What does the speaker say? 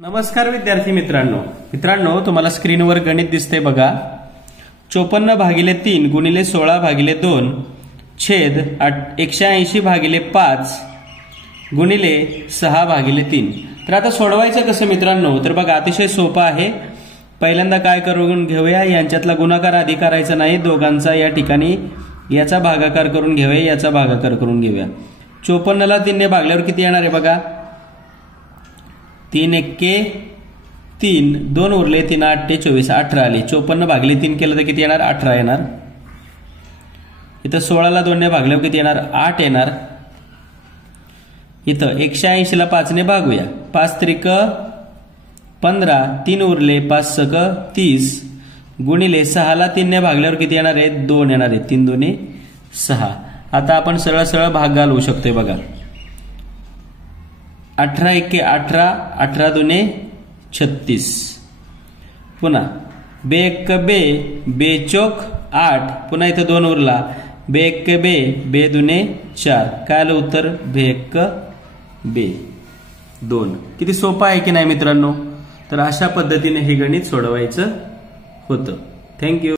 नमस्कार विद्यार्थी मित्रांनो तुम्हाला स्क्रीनवर गणित दिसते बघा। 54 भागिले 3 गुणिले 16 भागिले 2 छेद 180 भागिले 5 गुणिले 6 भागिले 3। तर आता सोडवायचं कसं मित्रांनो, तर बघा अतिशय सोपं आहे। पहिल्यांदा काय करून घेऊया, यांच्यातला गुणाकार आधी करायचा नाही, दोघांचा या ठिकाणी याचा भागाकार करून घेऊया, याचा भागाकार करून घेऊया। 54 ला 3 ने भागल्यावर किती येणार आहे बघा, 3 एक्के 3, 2 उरले, 3 8 ते 24, 18 आली। 54 भागिले 3 केलं तर किती येणार, 18 येणार। इथं 16 ला 2 ने भागल्यावर किती येणार, 8 येणार। इथं 180 ला 5 ने भागूया, 5 त्रिक 15, 3 उरले, 5 सक 30 गुणिले 6 ला 3 ने भागल्यावर किती येणार आहे, 2 येणार आहे। 3 2 6। आता आपण सरळ सरळ भाग घालवू शकतोय बघा। 18 एक्के 18, 18 दुने 36, पुन्हा बे एक बे, बे चौक 8, पुन्हा इथं 2 उरला, बे एक बे, बे दुने 4, काय आलं उत्तर, बे एक बे 2। किती सोपं आहे की नाही मित्रांनो। तर अशा पद्धतीने हे गणित सोडवायचं होतं। थँक्यू।